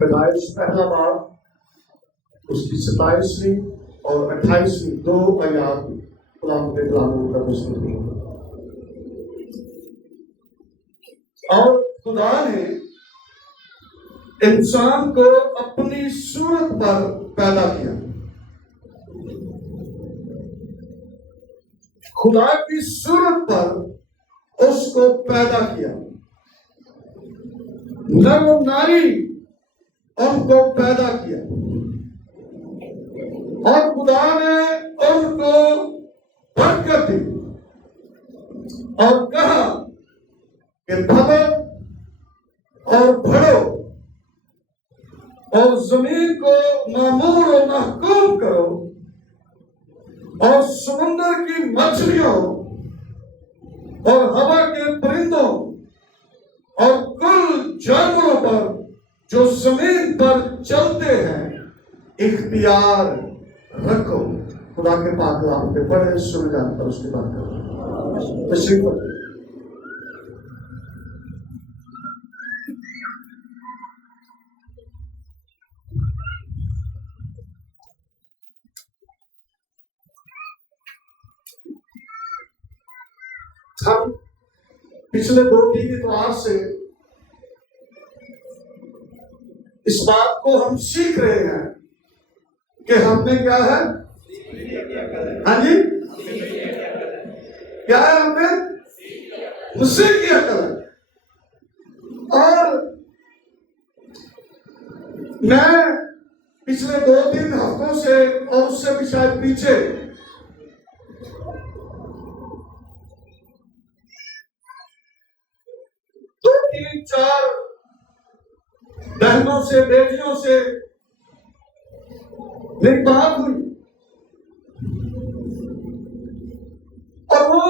پیدائش پہلا باب اس کی 27ویں اور 28ویں 2 آیات کلام کے کلام کا مستقبل اور خدا نے انسان کو اپنی صورت پر پیدا کیا. خدا کی صورت پر اس کو پیدا کیا. نر و ناری ان کو پیدا کیا اور خدا نے ان کو برکت دی اور کہا کہ بھلو اور بڑھو اور زمین کو معمور و محکوم کرو اور سمندر کی مچھلیوں اور ہوا کے پرندوں اور کل جانوروں پر جو زمین پر چلتے ہیں اختیار رکھو. خدا کے پاک کلام پہ بڑے سمجھان پر اس کی بات کرو. تشریف رکھو. ہم پچھلے 2-3 اتوار سے اس بات کو ہم سیکھ رہے ہیں کہ ہم نے کیا ہے؟ ہاں جی کیا ہے؟ ہم نے مسیح کی عقل ہے. اور میں پچھلے 2-3 ہفتوں سے اور اس سے بھی شاید پیچھے دو تین چار بہنوں سے بیٹیوں سے میری بات ہوئی اور وہ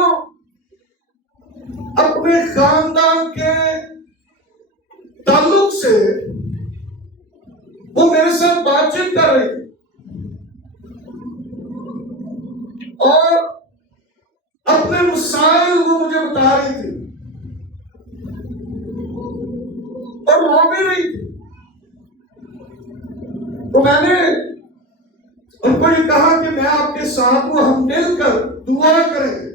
اپنے خاندان کے تعلق سے وہ میرے ساتھ بات چیت کر رہی تھی اور اپنے مسائل وہ مجھے بتا رہی تھی اور رو بھی رہی تھی. تو میں نے ان کو یہ کہا کہ میں آپ کے ساتھ ہوں, ہم مل کر دعا کریں گے.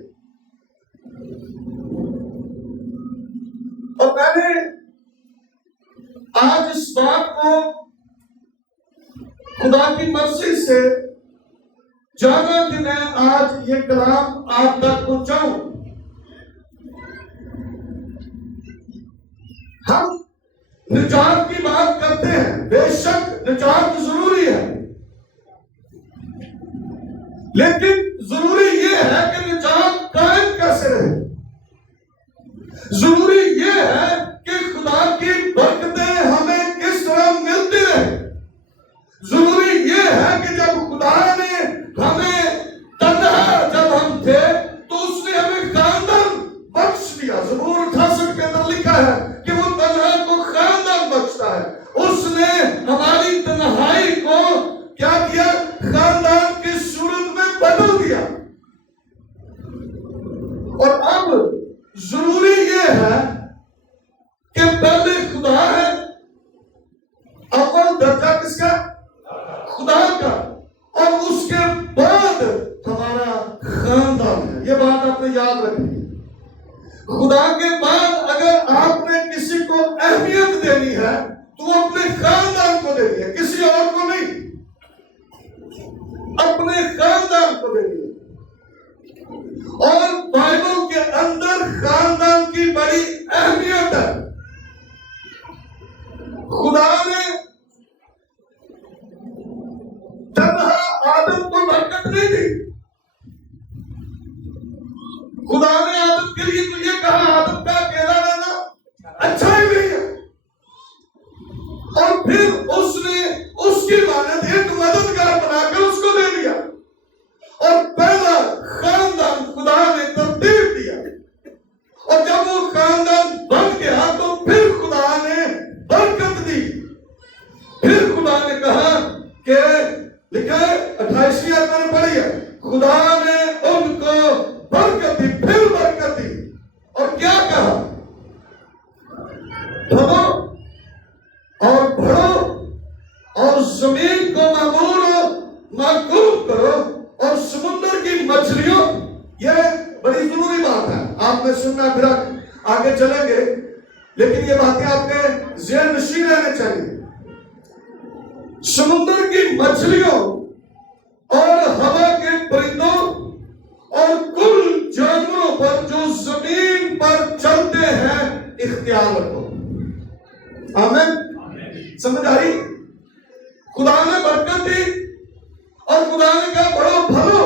اور میں نے آج اس بات کو خدا کی مرضی سے جانا کہ میں آج یہ کلام آپ تک پہنچاؤں. ہم نجات کی بات کرتے ہیں, بے شک نجات ضروری ہے, لیکن ضروری یہ ہے کہ نجات قائم کیسے رہے. ضروری یہ ہے کہ خدا کی برکتیں ہمیں کس طرح ملتی رہے. ضروری یہ ہے کہ جب خدا نے ہمیں تنہا جب ہم تھے تو اس نے ہمیں خاندان بخش دیا. زبور 68 کے اندر لکھا ہے کہ وہ تنہا کو خاندان بخشتا ہے. اس نے ہماری تنہائی کو کیا کیا؟ خاندان کی صورت میں بدل دیا. اور اب ضروری یہ ہے کہ پہلے خدا ہے, اول درجہ کس کا؟ خدا کا, اور اس کے بعد ہمارا خاندان ہے. یہ بات آپ نے یاد رکھنی. خدا کے بعد اگر آپ نے کسی کو اہمیت دینی ہے تو اپنے خاندان کو دینی ہے, کسی اور کو نہیں. اپنے خاندان کو دینی ہے. اور بائبل کے اندر خاندان کی بڑی اہمیت ہے. خدا نے تنہا آدم کو برکت نہیں دی. خدا نے آدم کے لیے تو یہ کہا آدم کا اکیلا رہنا اچھا ہی نہیں ہے, اور پھر اس نے اس کی مانند ایک مددگار بنا کر اس کو دے دیا. اور پہلا خاندان خدا نے ترتیب دیا, اور جب وہ خاندان بن گیا تو پھر خدا نے برکت دی. پھر خدا نے کہا کہ لکھا ہے 28ویں آیت میں نے پڑھی ہے, خدا نے ان کو برکت دی, پھر برکت دی, اور کیا کہا؟ بڑھو اور بڑھو زمین کو معمور و معقوب کرو اور سمندر کی مچھلیوں. یہ بڑی ضروری بات ہے, آپ نے سننا, پھر آگے چلیں گے, لیکن یہ باتیں آپ کے ذہن نشین رہنے چاہیے. سمندر کی مچھلیوں اور ہوا کے پرندوں اور کل جانوروں پر جو زمین پر چلتے ہیں اختیار رکھو. آمین. سمجھ آئی؟ خدا نے برکت دی اور خدا نے کہا بڑو بھلو,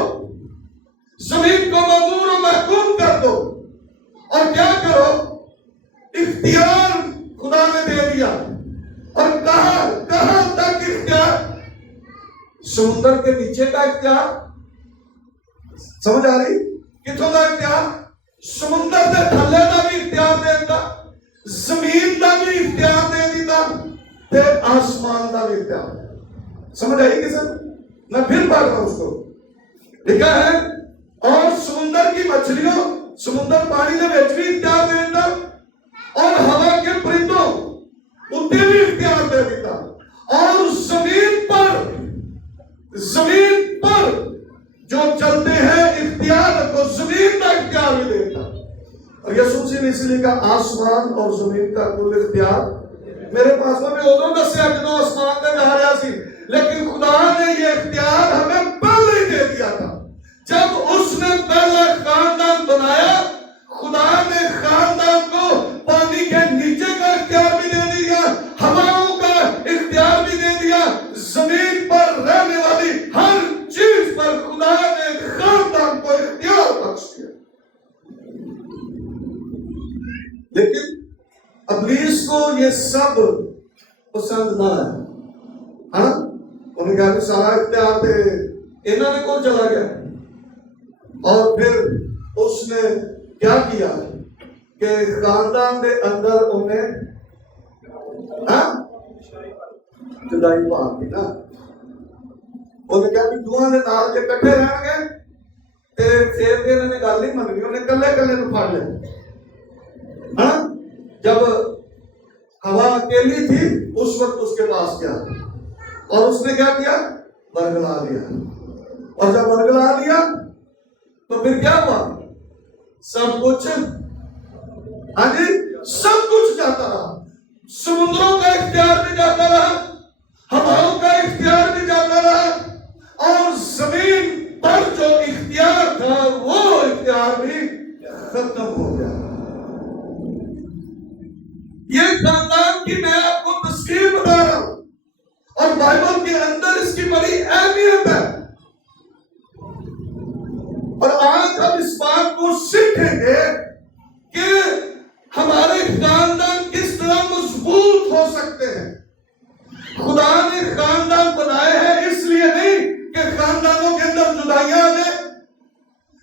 زمین کو معمور و محکوم کر دو. اور کیا کرو؟ اختیار خدا نے دے دیا. اور کہاں تک اختیار؟ سمندر کے نیچے کا اختیار. سمجھ آ رہی؟ کتوں کا اختیار؟ سمندر کے تھلے کا بھی اختیار دے دیتا, زمین کا بھی اختیار دے دیتا, پھر آسمان کا بھی اختیار. سمجھ آئی کہ سر؟ میں پھر پڑھ رہا ہوں اس کو. لکھا ہے اور سمندر کی مچھلیوں, سمندر پانی کے بیچ بھی اختیار دے دیتا, اور ہوا کے پرندوں انہیں بھی اختیار دے دیتا, اور زمین پر جو چلتے ہیں اختیار کو زمین کا اختیار بھی دیتا. اور یسوع مسیح نے اس لیے کہا آسمان اور زمین کا کل اختیار میرے پاس. میں ادھر دسیا کہ آسمان کا جا رہا سی, لیکن خدا نے یہ اختیار ہمیں پہلے ہی دے دیا تھا. جب اس نے پہلا خاندان بنایا, خدا نے خاندان کو پانی کے نیچے کا اختیار بھی دے دیا, ہواؤں کا اختیار بھی دے دیا, زمین پر رہنے والی ہر چیز پر خدا نے خاندان کو اختیار بخش دیا. لیکن ابلیس کو یہ سب پسند نہ ہے. ہاں, انہوں نے کہا کہ سارا اختیار تھے, انہوں نے کون چلا گیا. اور پھر اس نے کیا کیا کہ خاندان کے اندر انہیں جدائی پا دی نا. انہیں کہا کہ دوہاں دے نال جے کٹھے رہن گے تے پھر انہوں نے گل نہیں مننی, انہیں کلے کلے نوں پھڑ لیا. ہاں, جب ہوا اکیلی تھی اس وقت اس کے پاس گیا اور اس نے کیا کیا؟ برگلا لیا. اور جب برگلا لیا تو پھر کیا ہوا؟ سب کچھ, ہاں جی, سب کچھ جاتا رہا. سمندروں کا اختیار بھی جاتا رہا, ہواؤں کا اختیار بھی جاتا رہا, اور زمین پر جو اختیار تھا وہ اختیار بھی ختم ہو گیا. یہ خاندان کی میں آپ کو تصویر بتا رہا ہوں, اور بائبل کے اندر اس کی بڑی اہمیت ہے. اور آج ہم اس بات کو سیکھیں گے کہ ہمارے خاندان کس طرح مضبوط ہو سکتے ہیں. خدا نے خاندان بنائے ہیں اس لیے نہیں کہ خاندانوں کے اندر جدائیاں آ جائے,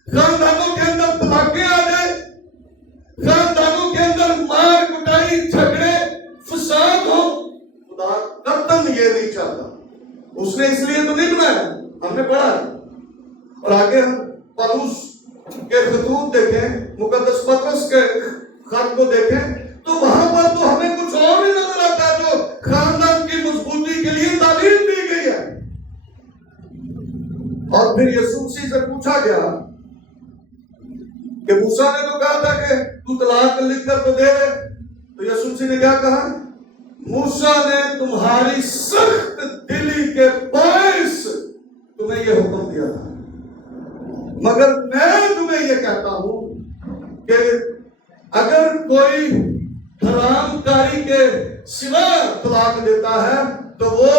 خاندانوں کے اندر طلاقیں آ جائے, خاندانوں کے اندر مار کٹائی جھگڑے فساد ہو. خدا قطعاً یہ نہیں چاہتا. اس نے اس لیے تو نہیں بنایا, ہم نے پڑھا ہے. اور آگے ہم پولس کے خطوط دیکھیں, مقدس پطرس کے خط کو دیکھیں تو وہاں پر تو ہمیں کچھ اور ہی نظر آتا ہے جو خاندان کی مضبوطی کے لیے تعلیم دی گئی ہے. اور پھر یسوع مسیح سے پوچھا گیا کہ موسیٰ نے تو کہا تھا کہ تو طلاق لکھ کر تو دے دے, تو یسوع مسیح نے کیا کہا؟ موسیٰ نے تمہاری سخت دلی کے باعث تمہیں یہ حکم دیا تھا, مگر میں تمہیں یہ کہتا ہوں کہ اگر کوئی حرام کاری کے سوا طلاق دیتا ہے تو وہ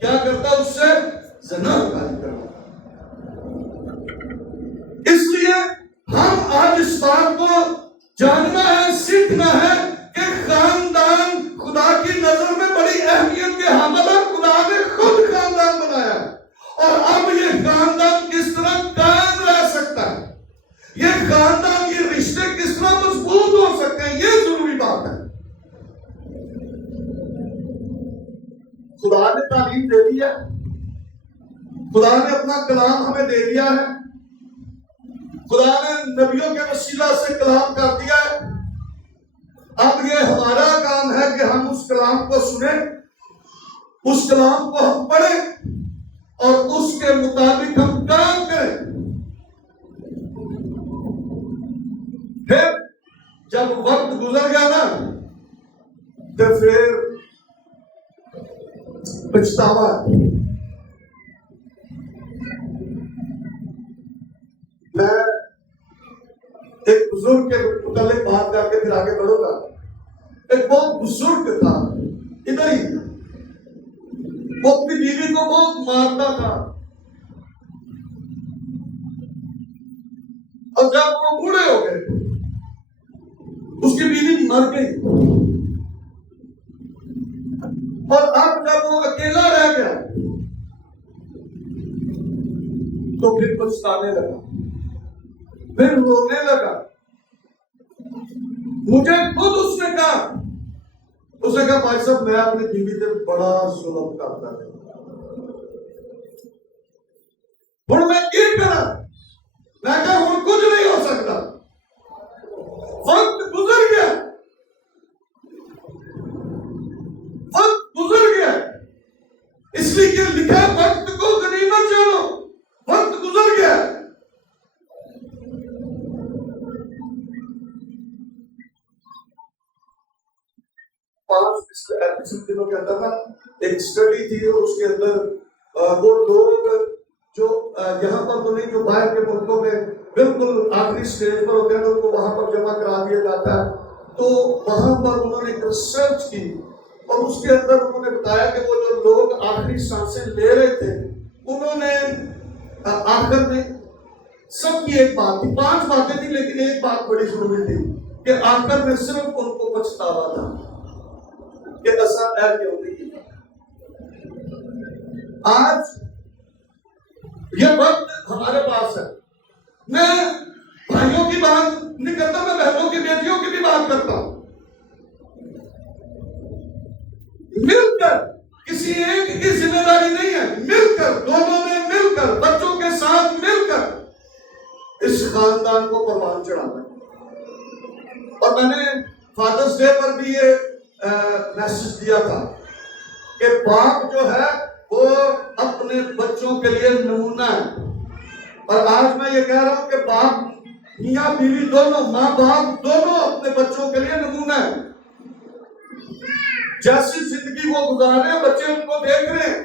کیا کرتا ہے؟ اس سے زنا کاری کرتا. اس لیے ہم آج اس بات کو جاننا ہے, سیکھنا ہے کہ خاندان خدا کی نظر میں بڑی اہمیت کے حامل ہے. خدا نے خود خاندان بنایا ہے, اور اب یہ خاندان کس طرح قائم رہ سکتا ہے, یہ خاندان, یہ رشتے کس طرح مضبوط ہو سکتے ہیں, یہ ضروری بات ہے. خدا نے تعلیم دے دی ہے, خدا نے اپنا کلام ہمیں دے دیا ہے, خدا نے نبیوں کے وسیلہ سے کلام کر دیا ہے. اب یہ ہمارا کام ہے کہ ہم اس کلام کو سنیں اس کلام کو ہم پڑھیں اور اس کے مطابق ہم کام کریں. پھر جب وقت گزر گیا نا تو پھر پچھتاوا. میں ایک بزرگ کے متعلق بات کر کے پھر آگے بڑھوں گا. ایک بہت بزرگ تھا ادھر ہی، وہ اپنی بیوی کو بہت مارتا تھا، اور جب وہ بوڑھے ہو گئے اس کی بیوی مر گئی، اور اب جب وہ اکیلا رہ گیا تو پھر پچھتانے لگا، پھر رونے لگا. مجھے خود اس نے کہا بھائی صاحب میں اپنی بیوی سے بڑا ظلم کرتا ہے، ہوں میں کیا کرا؟ میں کہا ہوں کچھ نہیں ہو سکتا، وقت گزر گیا، وقت گزر گیا. اس لیے کہ لکھا وقت کو غنیمت جانو، وقت گزر گیا. پچھلے دنوں کے اندر نا ایک اسٹڈی تھی، اور اس کے اندر وہ لوگ جو یہاں پر تو نہیں، جو باہر کے ملکوں میں بالکل آخری سٹیج پر ہوتے ہیں ان کو وہاں پر جمع کرا دیا جاتا ہے. تو وہاں پر انہوں نے ایک ریسرچ کی، اور اس کے اندر انہوں نے بتایا کہ وہ جو لوگ آخری سانسیں لے رہے تھے انہوں نے آخر میں سب کی ایک بات تھی، 5 باتیں تھی لیکن ایک بات بڑی ضروری تھی کہ آخر میں صرف ان کو پچھتاوا تھا کہ ایسا ہے کیوں نہیں. آج یہ وقت ہمارے پاس ہے. میں بھائیوں کی بات نہیں کرتا، میں بہنوں کی بیٹیوں کی بھی بات کرتا ہوں. مل کر، کسی ایک کی ذمہ داری نہیں ہے، مل کر، دونوں نے مل کر، بچوں کے ساتھ مل کر اس خاندان کو پروان چڑھانا ہے. اور میں نے فادرز ڈے پر بھی یہ میسج دیا تھا کہ باپ جو ہے وہ اپنے بچوں کے لیے نمونہ ہے. اور آج میں یہ کہہ رہا ہوں کہ باپ، میاں بیوی دونوں، ماں باپ دونوں اپنے بچوں کے لیے نمونہ ہے. جیسی زندگی وہ گزار رہے ہیں بچے ان کو دیکھ رہے ہیں،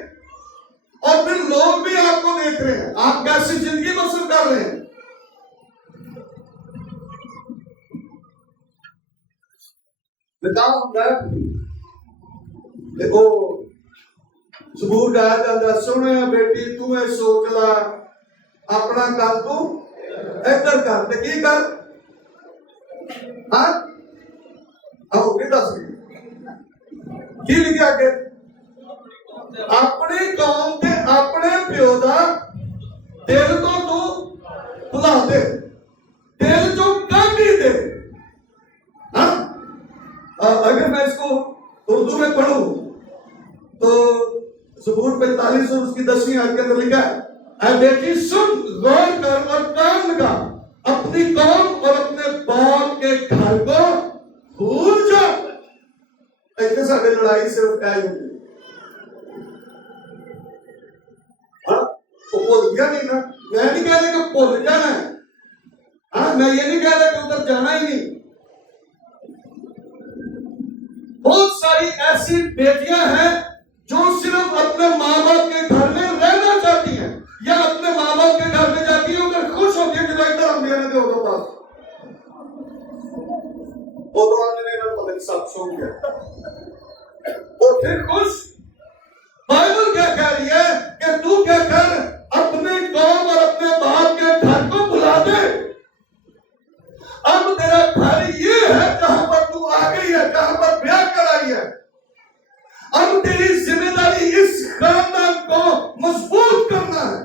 اور پھر لوگ بھی آپ کو دیکھ رہے ہیں آپ کیسی زندگی بسر کر رہے ہیں. دیکھو زبور گایا جاتا ہے، سونے بیٹی تو ہے سوچ لا اپنا کام تو ادھر کر تے کی کر. ہاں آؤ کی دس کی لکھا کہ اپنی قوم تے اپنے پیو دا دل تو بلا دے، دل جو کر بھی دے. ہاں اگر میں اس کو اردو میں پڑھوں تو زبور 45 اور اس کی 10ویں آیت کے اندر لکھا ہے، اے بیٹی سن، غور کر اور کام لگا، اپنی قوم اور اپنے باپ کے گھر کو بھول جا. ایسے سارے لڑائی صرف آئی ہوئی. ہاں وہ بھول گیا نہیں نا. میں نہیں کہہ رہا کہ بھول جانا ہے، ہاں میں یہ نہیں کہہ رہا کہ ادھر جانا ہی نہیں. بہت ساری ایسی بیٹیاں ہیں جو صرف اپنے ماں باپ کے گھر میں رہنا چاہتی ہیں، یا اپنے ماں باپ کے گھر میں جاتی ہیں ادھر خوش ہوتی ہیں کہ ادھر ہم دینے دے ہوگا پاس وہ تو آنے نہیں پتہ سب سو گیا اور پھر خوش. بائبل کیا کہہ رہی ہے کہ تو کیا کر، اپنے قوم اور اپنے باپ کے گھر کو بلا دے. اب تیرا گھر یہ ہے جہاں پر تو آ گئی ہے، جہاں پر بیاہ کرائی ہے. اب تیری ذمہ داری اس خاندان کو مضبوط کرنا ہے.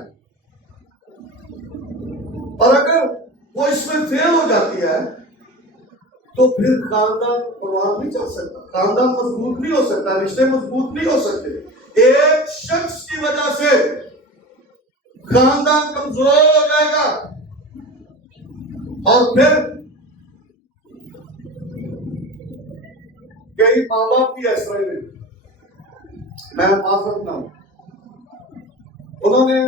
اور اگر وہ اس میں فیل ہو جاتی ہے تو پھر خاندان پروان نہیں چل سکتا، خاندان مضبوط نہیں ہو سکتا، رشتے مضبوط نہیں ہو سکتے. ایک شخص کی وجہ سے خاندان کمزور ہو جائے گا. اور پھر کئی ماں باپ بھی ایسا ہی نہیں. میں معاف رکھنا ہوں، انہوں نے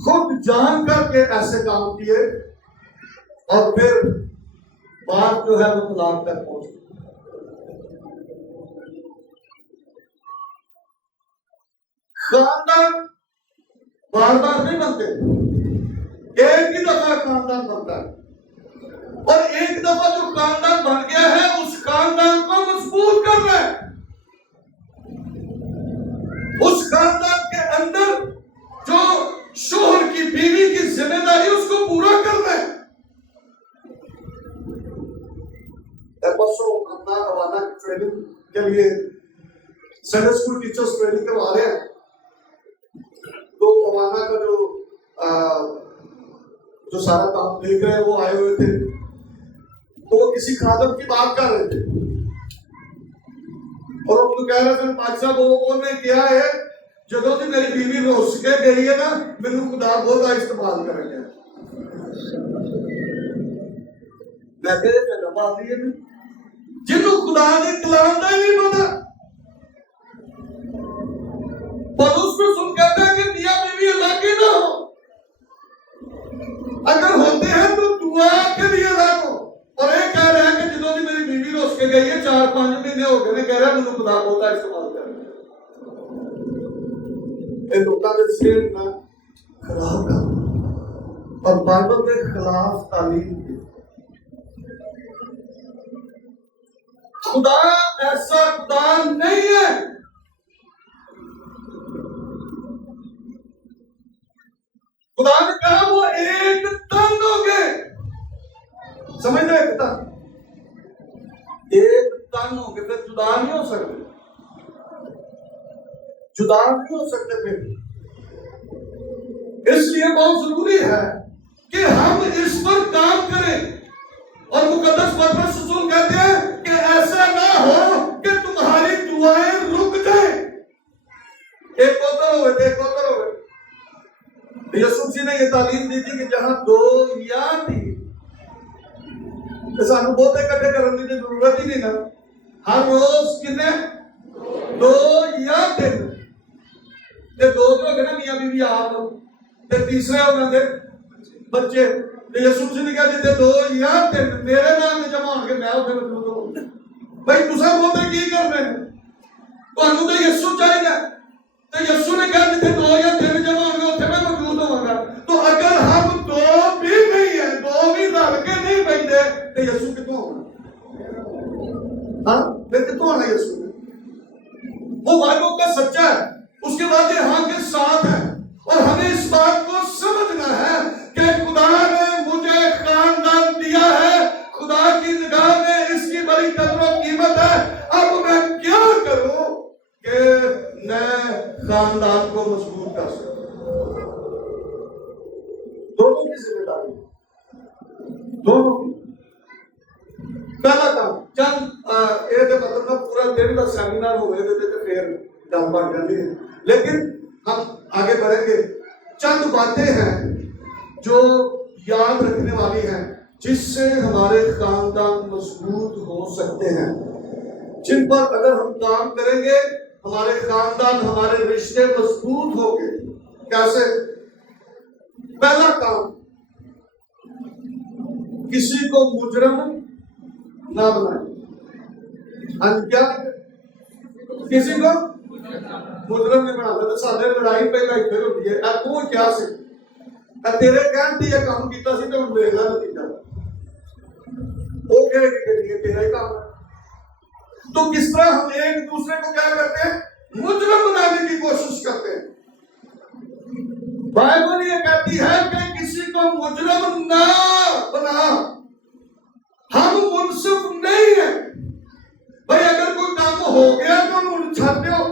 خود جان کر کے ایسے کام کیے اور پھر بات جو ہے وہ طلاق تک پہنچ گئی۔ خاندان بار بار نہیں بنتے، ایک ہی دفعہ خاندان بنتا ہے، اور ایک دفعہ جو خاندان بن گیا ہے اس خاندان کو مضبوط کرنا ہے، اس خاندان کے اندر جو شوہر کی بیوی کی ذمہ داری اس کو پورا کرنا ہے۔ پرسوں اپنا روانہ ٹریننگ کے لیے سنڈے اسکول ٹیچرز ٹریننگ کروا رہے ہیں، تو روانہ کا جو سارا کام دیکھ رہے ہیں وہ آئے ہوئے تھے، تو وہ کسی خادم کی بات کر رہے تھے اور وہ کہہ رہے تھے پاک صاحب وہ نے کیا ہے جدوں کی میری بیوی روس کے گئی ہے نا مینوں خدا بہت استعمال کریں گے۔ میں کہے پہلے بات یہ ہے جنہوں خدا نے کلام دا ہی نہیں پتا، پر اس کو سن کہتا ہے کہ میاں بیوی الگ ہی نہ ہو، اگر ہوتے ہیں تو دعا کے لیے الگ ہو۔ اور یہ کہہ رہا ہے کہ جنہوں نے میری بیوی روس کے گئی ہے 4-5 مہینے ہو گئے، کہہ رہا ہے مینوں خدا بہت استعمال کریں گے۔ یہ لوگوں نے سیل نہ خراب کر اور بائبل کے خلاف تعلیم دی۔ خدا ایسا خدا نہیں ہے، خدا نے کہا وہ ایک تن ہو گئے، سمجھ رہے ایک تن ہو گئے، پھر جدا نہیں ہو سکتے، جدا نہیں ہو سکتے پھر۔ اس لیے بہت ضروری ہے کہ ہم اس پر کام کریں، اور مقدس پطرس رسول کہتے ہیں کہ ایسا نہ ہو کہ تمہاری دعائیں رک جائیں۔ ایک کوتر ہوئے تھے، ایک کوتر ہوئے، یسوع مسیح نے یہ تعلیم دی تھی کہ جہاں 2 یا 3 سانو بہت اکٹھے کرنے کی ضرورت ہی نہیں نا، ہر روز کتنے 2 یا 3 تے 2 تو ہو گئے نا میاں بیوی آپ، تے تیسرے ہو گئے بچے، یسوع مسیح نے کہا جتنے 2 یا 3 میرے نام میں جمع ہو کے میں اتنے موجود ہوں۔ بھائی تساں بولتے کی کر رہے ہیں، تانوں تو یسوع چاہیے، تو یسوع نے کہا جتنے 2 یا 3 جمع ہوں گے اتنے میں موجود ہوں گا۔ تو اگر ہم 2 بھی نہیں ہیں، 2 بھی رل کے نہیں بیٹھے تو یسوع کتوں ہونا؟ ہاں پھر کتوں ہونا یسوع؟ وہ بائبل کا سچا ہے، اس کے بعد یہ ہاں کے ساتھ ہے، اور ہمیں اس بات کو سمجھنا ہے کہ خدا نے مجھے خاندان دیا ہے، خدا کی نگاہ میں اس کی بڑی قدر و قیمت ہے، اب میں کیا کروں کہ میں خاندان کو مضبوط کر سکوں؟ دونوں کی ذمہ داری، دونوں کی۔ پہلا کام چند یہ مطلب پورا دن کا سیمینار ہوئے تو پھر گل بات کرنی ہے، لیکن ہم آگے بڑھیں گے۔ چند باتیں ہیں جو یاد رکھنے والی ہیں جس سے ہمارے خاندان مضبوط ہو سکتے ہیں، جن پر اگر ہم کام کریں گے ہمارے خاندان، ہمارے رشتے مضبوط ہوں گے۔ کیسے؟ پہلا کام، کسی کو مجرم نہ بنائیں۔ کیا کسی کو مجرم نہیں بناتا؟ تو سارے لڑائی پہلا ادھر ہوتی ہے، تو کیا سی تیرے کہن سے یہ کام کیتا سی تو میرا نتیجہ وہ کہے کہ تیرا ہی کام ہے۔ تو کس طرح ہم ایک دوسرے کو کیا کرتے ہیں؟ مجرم بنانے کی کوشش کرتے ہیں۔ بائبل یہ کہتی ہے کہ کسی کو مجرم نہ بنا، ہم منصف نہیں ہیں۔ بھائی اگر کوئی کام ہو گیا تو مڑ چھاتے ہو،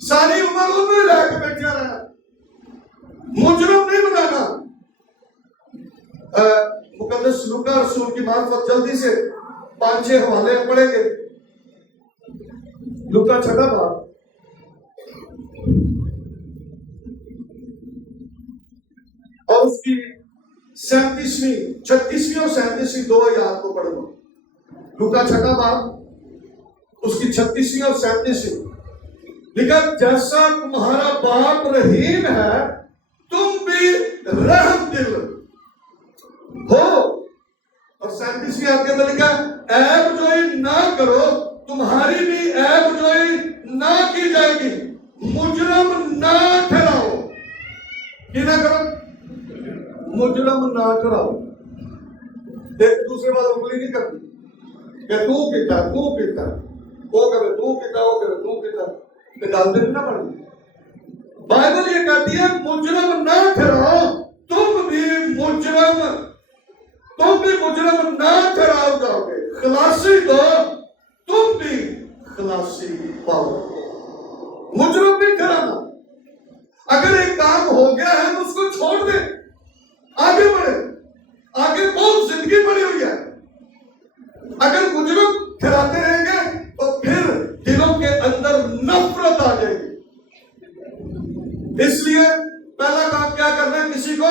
ساری عمر انہوں لے کے بیٹھا رہا، مجرم نہیں بنانا۔ مقدس لوکا رسول کی معرفت جلدی سے 5-6 حوالے پڑھیں گے۔ لوکا 6 باب اور اس کی 36ویں اور 37ویں 2 آیات کو پڑھو۔ لوکا 6 باب اس کی 36ویں اور 37ویں لکھا جیسا تمہارا باپ رحیم ہے تم بھی رحم دل ہو، اور 37ویں آیت کے اندر لکھا عیب جوئی نہ کرو، تمہاری بھی عیب جوئی نہ کی جائے گی، مجرم نہ ٹھہراؤ، کی نہ کرو، مجرم نہ ٹھہراؤ۔ ایک دوسرے بات انگلی نہیں کرتی کہ تو پیتا وہ کرے تو پیتا وہ کرے تو پیتا، کہ ڈالتے بھی نہ پڑے۔ بائبل یہ کہتی ہے مجرم نہ ٹھہراؤ، تم بھی مجرم نہ ٹھہراؤ جاؤ گے، خلاصی دو تم بھی خلاصی پاؤ گے۔ مجرم نہیں ٹھہرانا، اگر ایک کام ہو گیا ہے تو اس کو چھوڑ دیں، آگے بڑھے، آگے بہت زندگی پڑی ہوئی ہے۔ اگر مجرم ٹھہراتے رہیں گے تو پھر دلوں کے اندر نفرت آ جائے گی۔ اس لیے پہلا کام کیا کرنا ہے، کسی کو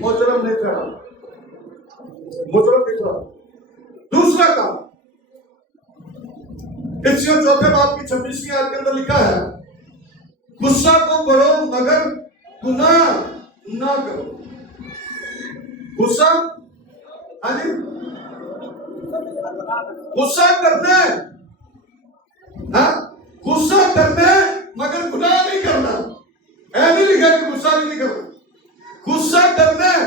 مجرم نہیں ٹھہرانا، مجرم نہیں ٹھہرانا۔ دوسرا کام اس چوتھے باب کی 26ویں آیت کے اندر لکھا ہے غصہ تو کرو مگر گناہ نہ کرو۔ غصہ، ہاں جی، غصہ کرنا ہے، ہاں غصہ کرنا ہے مگر گناہ نہیں کرنا۔ ہے نہیں لکھا کہ غصہ بھی نہیں کرنا، غصہ کرنا ہے۔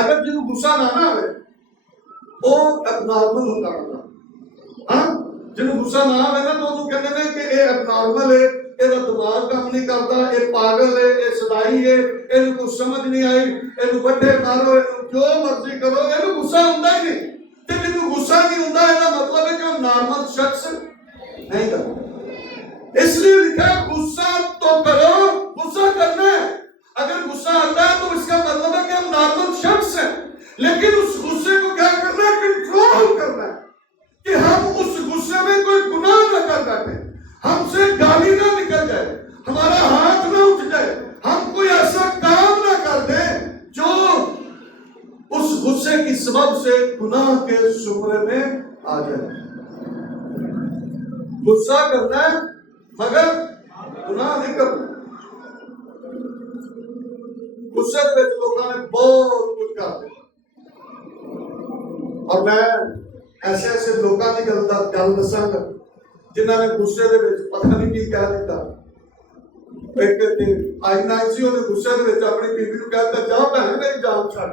اگر جن غصہ نہ آئے وہ اب نارمل ہوتا رہتا، ہاں جن غصہ نہ آئے نا تو کہنے میں کہ یہ اب نارمل ہے، یہ دماغ کام نہیں کرتا، یہ پاگل ہے، یہ سدائی ہے، یہ کچھ سمجھ نہیں آئی، یہ بڑے مارو، جو مرضی کرو، یہ غصہ ہوتا ہی نہیں۔ تو جن غصہ نہیں ہوتا ہے مطلب ہے کہ وہ نارمل شخص نہیں کرتا۔ اس لیے لکھا ہے غصہ تو کرو، غصہ کرنا ہے۔ اگر غصہ آتا ہے تو اس کا مطلب ہے کہ ہم نارمل شخص ہیں، لیکن اس غصے کو کیا کرنا ہے، کنٹرول کرنا ہے کہ ہم اس غصے میں کوئی گناہ نہ کر بیٹھے، ہم سے گالی نہ نکل جائے، ہمارا ہاتھ نہ اٹھ جائے، ہم کوئی ایسا کام نہ کر دیں جو اس غصے کی سبب سے گناہ کے زمرے میں آ جائے۔ غصہ کرنا ہے مگر گناہ نہیں کرنا۔ غصے میں لوگوں نے بہت کچھ کر دیا، اور میں ایسے ایسے لوگوں کی گل دساں گا جنہوں نے غصے دے وچ پتہ نہیں کی کہہ دیتا۔ ایک دن آئی نائن سی نے غصے دے وچ اپنی بیوی نو کہتا جا بہن میری جان چھڈ،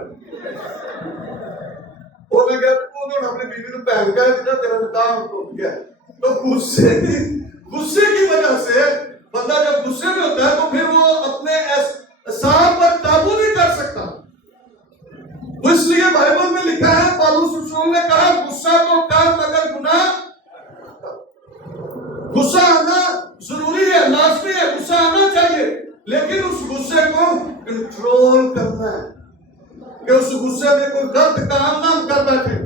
انہیں کہا تو اپنی بیوی نو بہن کہہ دیتا تیرا نکاح ٹوٹ گیا۔ تو غصے کی وجہ سے بندہ جب غصے میں ہوتا ہے تو پھر وہ اپنے اعصاب پر قابو نہیں کر سکتا۔ تو اس لیے بائبل میں لکھا ہے، پالوس رسول نے کہا غصہ تو کر مگر گناہ۔ غصہ آنا ضروری ہے، لازمی ہے، غصہ آنا چاہیے، لیکن اس غصے کو کنٹرول کرنا ہے کہ اس غصے میں کوئی غلط کام نہ کر بیٹھے،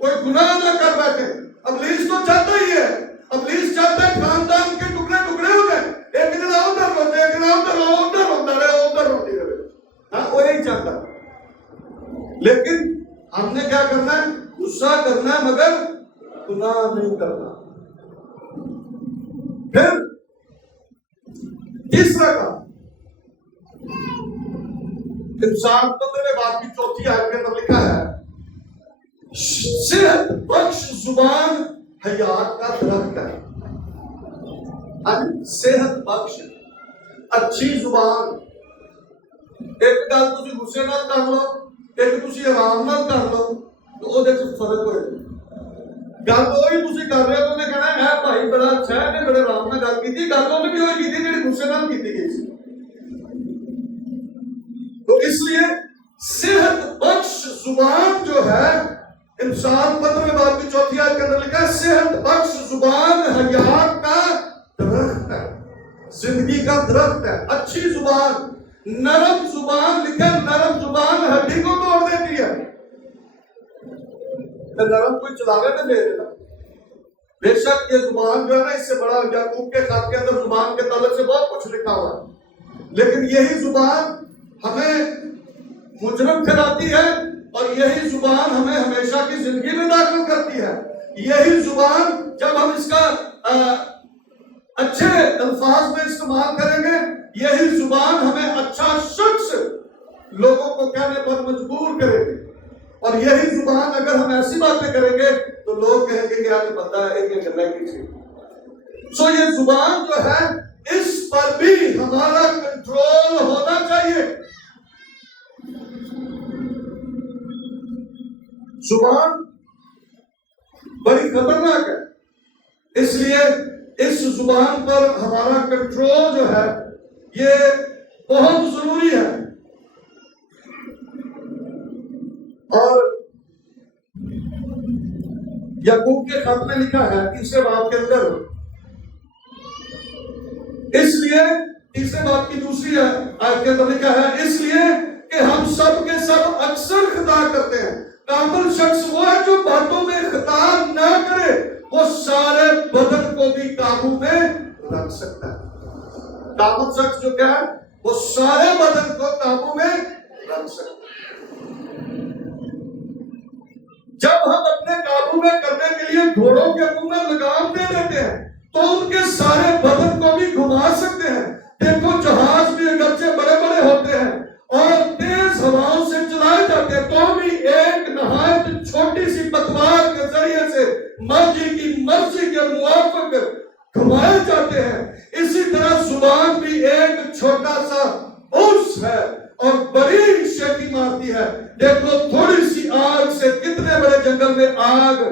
کوئی گناہ نہ کر بیٹھے۔ ابلیس تو چاہتا ہی ہے، ابلیس چاہتا ہے خاندان کے ٹکڑے ٹکڑے ہو جائیں، ایک دن ادھر روتے، ایک دن ادھر ہوتا رہے، ادھر ہوتی رہے، ہاں وہ یہی چاہتا ہے۔ لیکن ہم نے کیا کرنا ہے، غصہ کرنا ہے مگر گناہ نہیں کرنا۔ پھر تیسرا کام، انسان کو میرے بات کی چوتھی آیت کے اندر لکھا ہے صحت بخش زبان حیات کا درخت ہے۔ صحت بخش اچھی زبان، ایک گل تسی غصے نال کر لو، ایک تسی آرام نال کر لو تو وہ دیکھ فرق ہوئے گل وہی تسی کر رہے ہو تو انہیں کہنا ہے بھائی بڑا اچھا ہے، بڑے آرام نال گل کی، گل انہیں بھی ہوئی کی جی غصے نال کی گئی سی۔ تو اس لیے صحت بخش زبان جو ہے، انسان 15ویں باب کی چوتھی آیت کے اندر لکھا ہے صحت بخش زبان حیات کا درخت ہے، زندگی کا درخت ہے۔ اچھی زبان، نرم زبان، لکھا نرم زبان ہڈی کو توڑ دیتی ہے۔ نرم کوئی چلاوے تو دے دینا، بے شک یہ زبان جو ہے نا، اس سے بڑا یعقوب کے خط کے اندر زبان کے تعلق سے بہت کچھ لکھا ہوا ہے، لیکن یہی زبان ہمیں مجرم ٹھہراتی ہے، اور یہی زبان ہمیں ہمیشہ کی زندگی میں داخل کرتی ہے۔ یہی زبان جب ہم اس کا اچھے الفاظ میں استعمال کریں گے، یہی زبان ہمیں اچھا شخص لوگوں کو کہنے پر مجبور کرے گی. اور یہی زبان اگر ہم ایسی باتیں کریں گے تو لوگ کہیں گے کہ آج بندہ ہے کہ گلیں کی چیز. سو یہ زبان جو ہے اس پر بھی ہمارا کنٹرول ہونا چاہیے. زبان بڑی خطرناک ہے، اس لیے اس زبان پر ہمارا کنٹرول جو ہے یہ بہت ضروری ہے. اور یعقوب کے خط میں لکھا ہے تیسرے باب کے اندر، اس لیے تیسرے باب کی دوسری آیت کے اندر لکھا ہے اس لیے کہ ہم سب کے سب اکثر خطا کرتے ہیں. کامل شخص وہ ہے جو باتوں میں خطا نہ کرے، وہ سارے بدن کو بھی قابو میں رکھ سکتا ہے. کامل شخص جو کیا ہے وہ سارے بدن کو قابو میں رکھ سکتا ہے. جب ہم اپنے قابو میں کرنے کے لیے گھوڑوں کے منہ میں لگام دے دیتے ہیں تو ان کے سارے بدن کو بھی گھما سکتے ہیں. دیکھو جہاز بھی اگرچہ بڑے بڑے ہوتے ہیں اور تیز ہواؤں سے چلائے جاتے ہیں تو بھی ایک نہایت چھوٹی سی پتوار کے ذریعے سے ماضی کی مرضی کے موافق گھمائے جاتے ہیں. اسی طرح زبان بھی ایک چھوٹا سا عرص ہے اور بڑی شیٹی مارتی ہے. دیکھو تھوڑی سی آگ سے کتنے بڑے جنگل میں آگ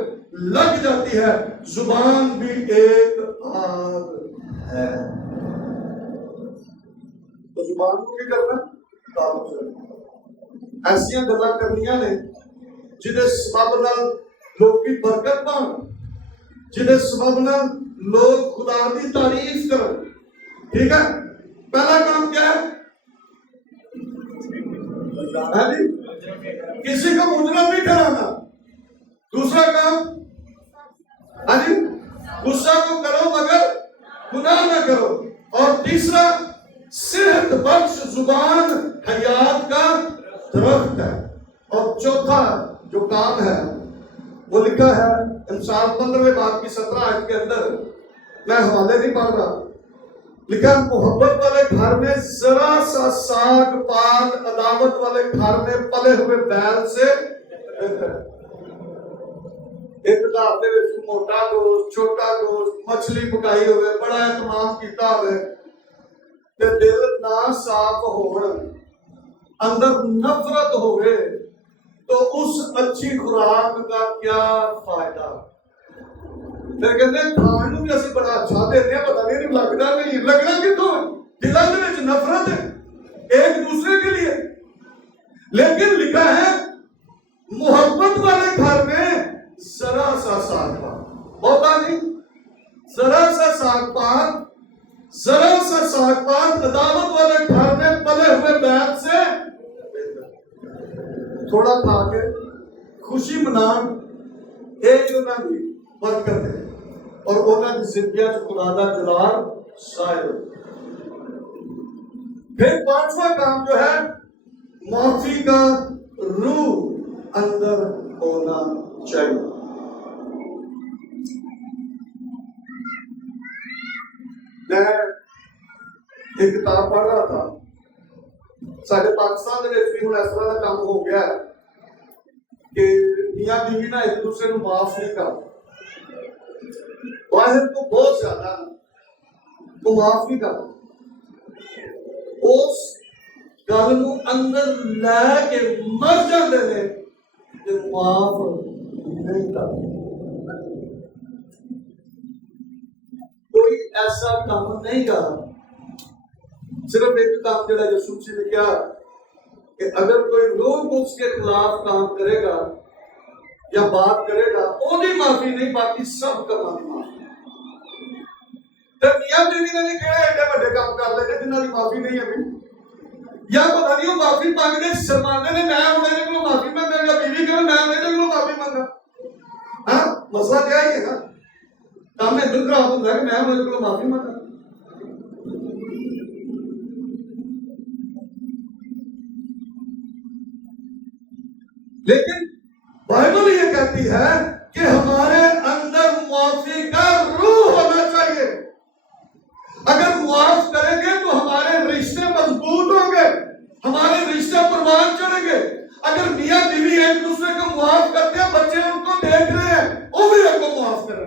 لگ جاتی ہے. زبان بھی ایک آگ ہے. تو زبان کو کیا کرنا؟ ایسا گلا کرنیاں نے جنہیں سبب نال لوگ کی برکت پان، جنہیں سبب نال لوگ خدا کی تعریف کریں. ٹھیک ہے، پہلا کام کیا ہے؟ کسی کو مجرم نہیں ٹھہرانا. دوسرا کام غصہ کو کرو مگر گناہ نہ کرو. اور تیسرا صحت بخش زبان حیات کا درخت ہے. اور چوتھا جو کام ہے وہ لکھا ہے انسان 15ویں باب کی 17 آیت کے اندر، میں حوالے نہیں پڑھ رہا، لکھا محبت والے گھر میں ذرا سا ساگ پات عداوت والے گھر میں پلے ہوئے بیل سے بہتر ہے. ایک گھر دے وچ موٹا گوشت چھوٹا گوشت مچھلی پکائی ہوئے بڑا اہتمام کیتا ہوئے تے دل نہ صاف ہون، اندر نفرت ہوئے تو اس اچھی خوراک کا کیا فائدہ؟ پھر کہتے ہیں کھانے بھی اسی بڑا اچھا دیتے ہیں، پتہ نہیں لگتا نہیں، لگنا کتوں ہے؟ دلوں کے وچ نفرت ہے ایک دوسرے کے لیے. لیکن لکھا ہے محبت والے گھر میں ذرا سا ساگ پات، ہوتا نہیں، ذرا سا ساگ پات، ذرا سا ساگ پات عداوت والے گھر میں پلے ہوئے بیل سے تھوڑا کھا کے خوشی منان، ایک انہاں دی برکت ہے اور انہاں دی زندگی خدا دا جلال شائع ہو. پھر پانچواں کام جو ہے معافی کا روح اندر ہونا چاہیے. میں ایک کتاب پڑھ رہا تھا، سارے پاکستان میں بھی ہوں اس طرح کا کام ہو گیا ہے کہ میاں بیوی نہ ایک دوسرے کو معاف نہیں کرتے. واحد کو بہت زیادہ تو معاف نہیں کرتے، اس گل کو اندر لے کے مر جاتے ہیں کہ معاف نہیں کرتے. کوئی ایسا کام نہیں کرا، صرف ایک کام جڑا یسوع مسیح نے کیا کہ اگر کوئی لوگ اس کے خلاف کام کرے گا یا بات کرے گا وہ بھی معافی نہیں پاتی، سب کا معافی. میاں بیوی نے نہیں کہا ایڈے بڑے کام کر لے جنہوں کی معافی نہیں ہے، یا پتہ نہیں وہ معافی مانگنے شرمانے نے، میں انہیں کو معافی مانگا یا بیوی کہ میں انہیں کو معافی مانگا. ہاں مسئلہ کیا ہی ہے نا، کام میں دل خراب ہوتا ہے کہ میں انہیں کو معافی مانگا. لیکن بائبل یہ کہتی ہے کہ ہمارے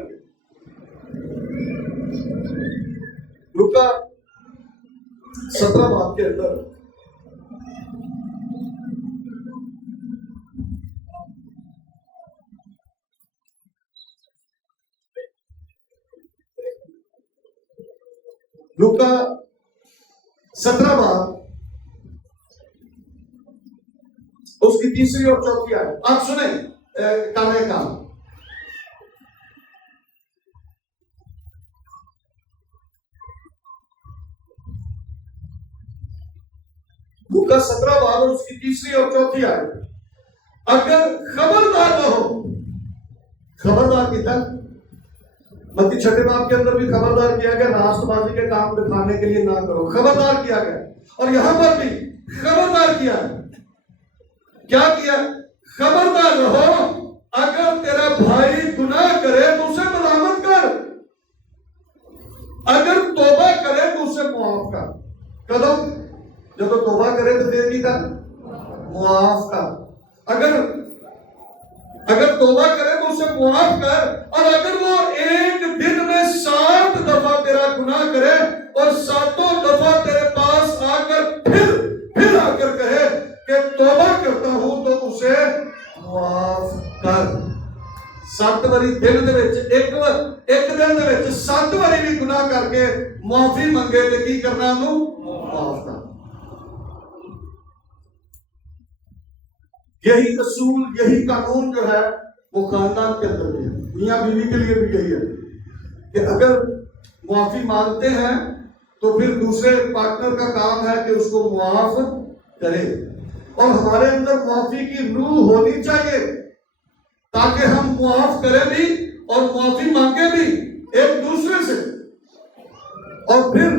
کریے. لوکا 17 باب کے اندر لوکا 17 باب اس کی تیسری اور چوتھی آیت آپ سنیں کانے کام. لوکا 17 باب اس کی تیسری اور چوتھی آیت. اگر خبردار نہ ہو، خبردار کی تک متی 6 باب کے اندر بھی خبردار کیا گیا راست بازی کے کام دکھانے کے لیے نہ کرو، خبردار کیا گیا. اور یہاں پر بھی خبردار کیا ہے. کیا کیا؟ خبردار رہو، اگر تیرا بھائی گناہ کرے تو اسے ملامت کر، اگر توبہ کرے تو اسے معاف کر. قدم جب توبہ کرے تو دے دی کر معاف کر. اگر توبہ کرے تو اسے معاف کر. اور اگر وہ ایک دن میں 7 دفعہ تیرا گناہ کرے اور 7 دفعہ تیرے پاس آ کر پھر آ کر کہے کہ توبہ کرتا ہوں تو اسے معاف کر. 7 باری دن دے وچ ایک دن دے وچ 7 باری بھی گناہ کر کے معافی منگے تے کی کرنا انہوں معاف کر. یہی اصول یہی قانون جو ہے وہ خاندان کے اندر بھی ہے، میاں بیوی کے لیے بھی یہی ہے کہ اگر معافی مانگتے ہیں تو پھر دوسرے پارٹنر کا کام ہے کہ اس کو معاف کرے. اور ہمارے اندر معافی کی روح ہونی چاہیے تاکہ ہم معاف کریں بھی اور معافی مانگے بھی ایک دوسرے سے. اور پھر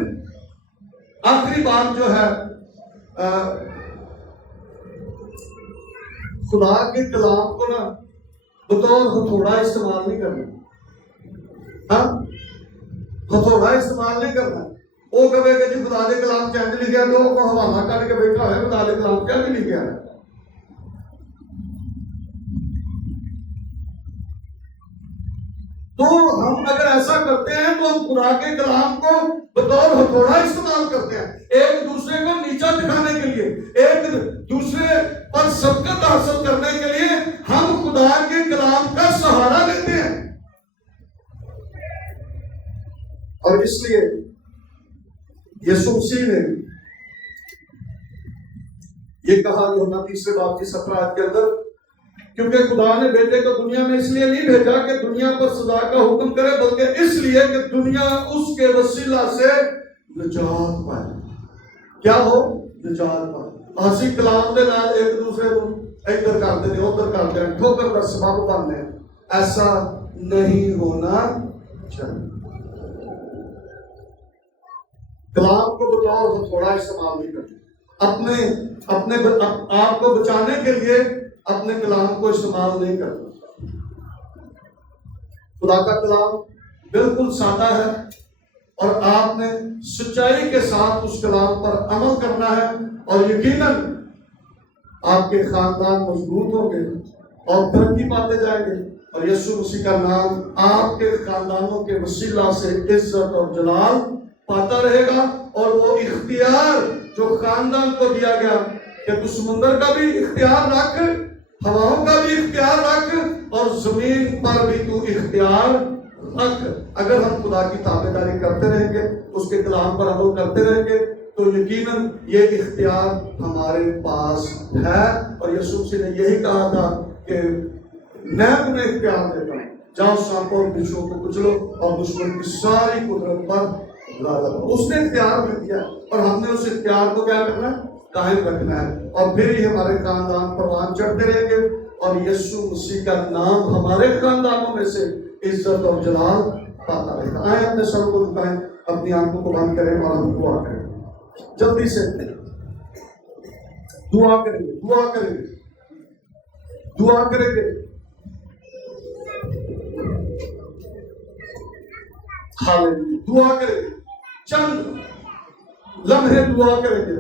آخری بات جو ہے خدا کے کلام کو نا بطور ہتھوڑا استعمال نہیں کرنا. ہاں ہتھوڑا استعمال نہیں کرنا. وہ کہے کہ جی خدا کے کلام چینج لکھا تو وہ حوالہ کر کے بیٹھا ہے خدا کے کلام کیا بھی لکھا ہے. تو ہم اگر ایسا کرتے ہیں تو ہم خدا کے کلام کو بطور ہتھوڑا استعمال کرتے ہیں ایک دوسرے کو نیچا دکھانے کے لیے، ایک دوسرے پر سبقت حاصل کرنے کے لیے ہم خدا کے کلام کا سہارا لیتے ہیں. اور اس لیے یسوع مسیح نے یہ کہا یوحنا 3 باب کی 17 آیت کے اندر، کیونکہ خدا نے بیٹے کو دنیا میں اس لیے نہیں بھیجا کہ دنیا پر سزا کا حکم کرے بلکہ اس لیے کہ دنیا اس کے وسیلہ سے نجات پائے. کیا ہو؟ نجات پائے. ہنسی کلام دے نال ایک دوسرے کو ادھر کرتے ہیں ادھر کرتے ہیں ٹھوکر کا سبب بننے ہیں. ایسا نہیں ہونا چاہیے. کلام کو بطور تھوڑا استعمال نہیں کرتے. اپنے آپ کو بچانے کے لیے اپنے کلام کو استعمال نہیں کرتا. خدا کا کلام بالکل سادہ ہے اور آپ نے سچائی کے ساتھ اس کلام پر عمل کرنا ہے اور یقیناً آپ کے خاندان مضبوط ہوں گے اور ترقی پاتے جائیں گے اور یسوع مسیح کا نام آپ کے خاندانوں کے وسیلہ سے عزت اور جلال پاتا رہے گا. اور وہ اختیار جو خاندان کو دیا گیا کہ تو سمندر کا بھی اختیار رکھ، ہواؤں کا بھی اختیار رکھ اور زمین پر بھی تو اختیار رکھ. اگر ہم خدا کی تابعداری کرتے رہیں گے، اس کے کلام پر عمل کرتے رہیں گے تو یقیناً یہ اختیار ہمارے پاس ہے. اور یسوع مسیح نے یہی کہا تھا کہ میں تمہیں اختیار دیتا ہوں، جاؤ سانپوں اور بچھوؤں کو کچلو اور دشمن کی ساری قدرت پر غالب ہو. اس نے اختیار میں دیا اور ہم نے اس اختیار کو کیا کرنا ہے؟ قائم رکھنا ہے. اور پھر ہی ہمارے خاندان پروان چڑھتے رہیں گے اور یسوع مسیح کا نام ہمارے خاندانوں میں سے عزت اور جلال پاتا رہے گا. آئیں اپنے سر کو جھکائیں، اپنی آنکھوں کو بند کریں اور ہم دعا کریں. جلدی سے دعا کریں گے، دعا کریں گے، دعا کریں گے. دعا کریں گے، چند لمحے دعا کریں گے.